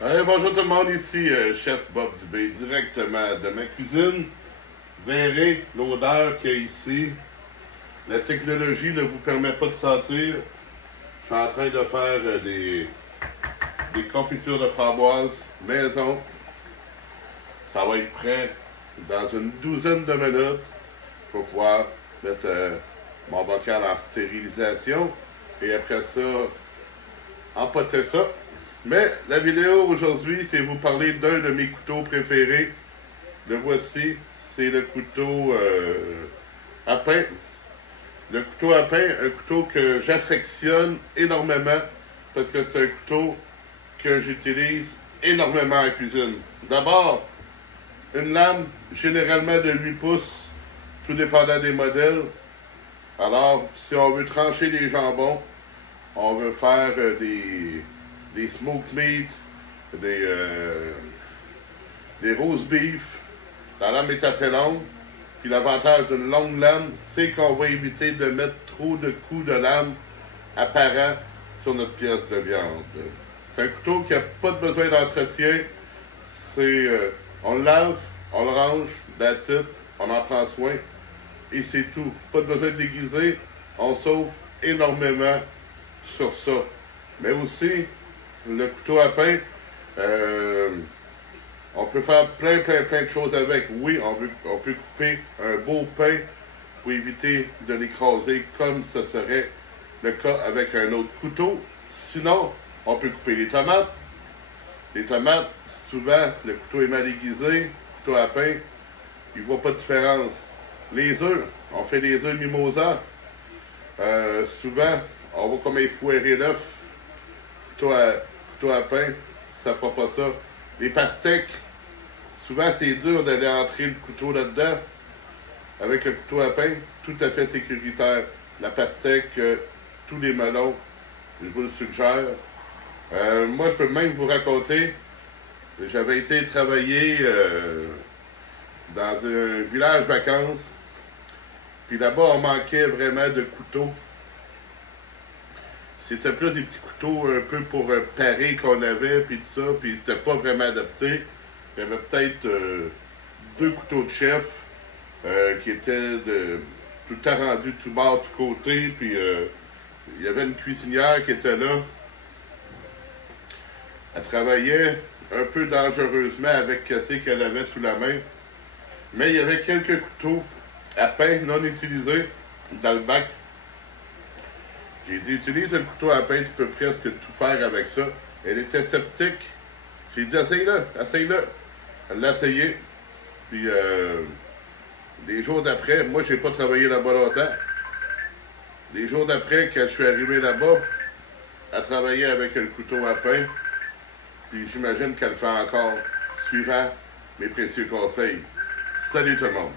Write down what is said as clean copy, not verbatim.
Bonjour tout le monde, ici Chef Bob Dubé, directement de ma cuisine. Verrez l'odeur qu'il y a ici. La technologie ne vous permet pas de sentir. Je suis en train de faire des confitures de framboises maison. Ça va être prêt dans une douzaine de minutes pour pouvoir mettre mon bocal en stérilisation et après ça, empoter ça. Mais la vidéo aujourd'hui, c'est vous parler d'un de mes couteaux préférés. Le voici, c'est le couteau à pain. Le couteau à pain, un couteau que j'affectionne énormément parce que c'est un couteau que j'utilise énormément en cuisine. D'abord, une lame généralement de 8 pouces, tout dépendant des modèles. Alors, si on veut trancher des jambons, on veut faire des smoked meat, des roast beef. La lame est assez longue. Puis l'avantage d'une longue lame, c'est qu'on va éviter de mettre trop de coups de lame apparents sur notre pièce de viande. C'est un couteau qui n'a pas de besoin d'entretien. On le lave, on le range, that's it, on en prend soin et c'est tout. Pas de besoin de déguiser. On sauve énormément sur ça. Mais aussi, le couteau à pain, on peut faire plein de choses avec. Oui, on peut couper un beau pain pour éviter de l'écraser comme ce serait le cas avec un autre couteau. Sinon, on peut couper les tomates. Les tomates, souvent, le couteau est mal aiguisé. Couteau à pain, il ne voit pas de différence. Les œufs, on fait des œufs mimosa. Souvent, on va comme effouérer l'œuf. Couteau à pain, ça ne fera pas ça. Les pastèques, souvent c'est dur d'aller entrer le couteau là-dedans. Avec le couteau à pain, tout à fait sécuritaire. La pastèque, tous les melons, je vous le suggère. Moi, je peux même vous raconter, j'avais été travailler dans un village vacances, puis là-bas, on manquait vraiment de couteaux. C'était plus des petits couteaux un peu pour parer qu'on avait, puis tout ça, puis c'était pas vraiment adapté. Il y avait peut-être 2 couteaux de chef qui étaient tout le temps rendus tout bord, tout côté, puis il y avait une cuisinière qui était là. Elle travaillait un peu dangereusement avec ce qu'elle avait sous la main. Mais il y avait quelques couteaux à pain non utilisés dans le bac. J'ai dit, utilise le couteau à pain, tu peux presque tout faire avec ça. Elle était sceptique. J'ai dit, essaye-le, essaye-le. Elle l'a essayé. Puis, des jours d'après, moi, j'ai pas travaillé là-bas longtemps. Des jours d'après, quand je suis arrivé là-bas, elle travaillait avec le couteau à pain. Puis, j'imagine qu'elle le fait encore, suivant mes précieux conseils. Salut tout le monde.